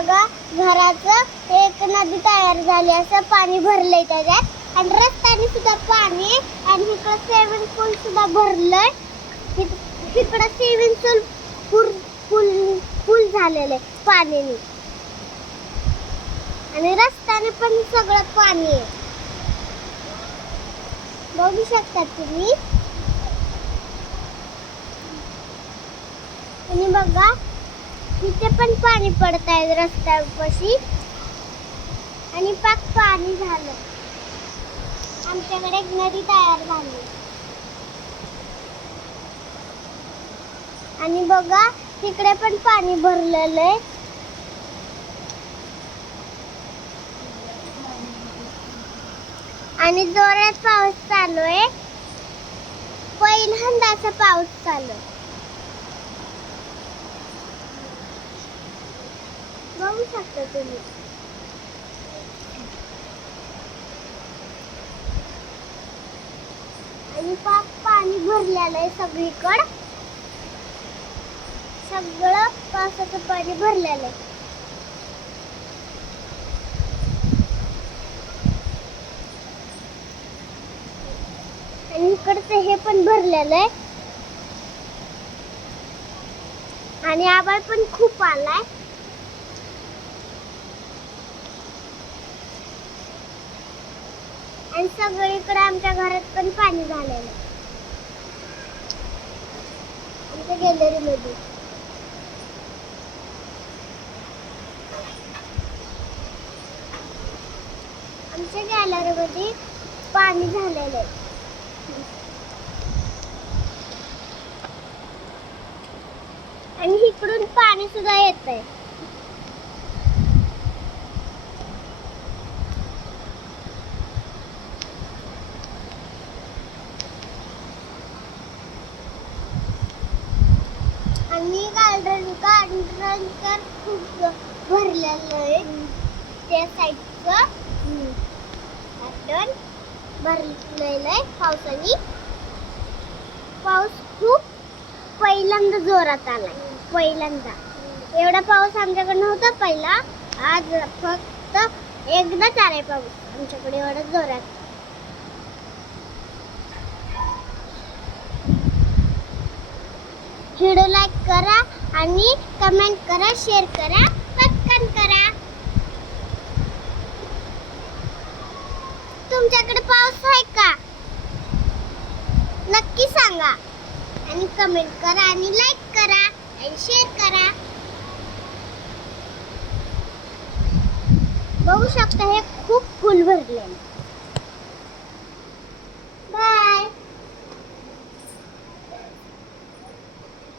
बघा घराचं एक नदी तयार झाली, असं पाणी भरलंय त्याच्यात आणि रस्त्याने सुद्धा पाणी आणि इकडं स्विमिंग पूल सुद्धा भरलंय. इकडं स्विमिंग पूल झालेलं आहे पाण्याने आणि रस्त्याने पण सगळं पाणी आहे. बघू शकता तुम्ही. आणि बघा इथे पण पाणी पडत आहे रस्त्यापाशी आणि पाक पाणी झालं. आमच्याकडे एक नदी तयार झाली आणि बघा तिकडे पण पाणी भरलेलं आहे. आणि जोरात पाऊस चालू आहे. पहिल्यांदाचा पाऊस चालू आहे. बघू शकता तुम्ही. आणि पाक पाणी भरलेलं आहे सगळीकडे. सगळं पावसाचं पाणी भरलेलं आहे. आणि इकडचं हे पण भरलेलं आहे आणि आभाळ पण खूप आलाय. आणि सगळीकडे आमच्या घरात पण पाणी झालेलं आहे. आमच्या गॅलरीमध्ये पाणी झालेलं आहे. आणि इकडून पाणी सुद्धा येत आहे. आणि गार्डन तर खूप भरलेलं आहे. त्या साईडचं गार्डन भरलेलं आहे पावसाने. पाऊस खूप पहिल्यांदा जोरात आलाय. पहिल्यांदा एवढा पाऊस आमच्याकडे नव्हता पहिला. आज फक्त एकदाच आलाय पाऊस आमच्याकडे एवढा जोरात. व्हिडिओ लाईक करा आणि कमेंट करा, शेअर करा, पटकन करा. तुमच्याकडे पाऊस आहे का नक्की सांगा. आणि कमेंट करा आणि लाईक करा आणि शेअर करा. बघू शकता हे खूप फुल भरलेलं.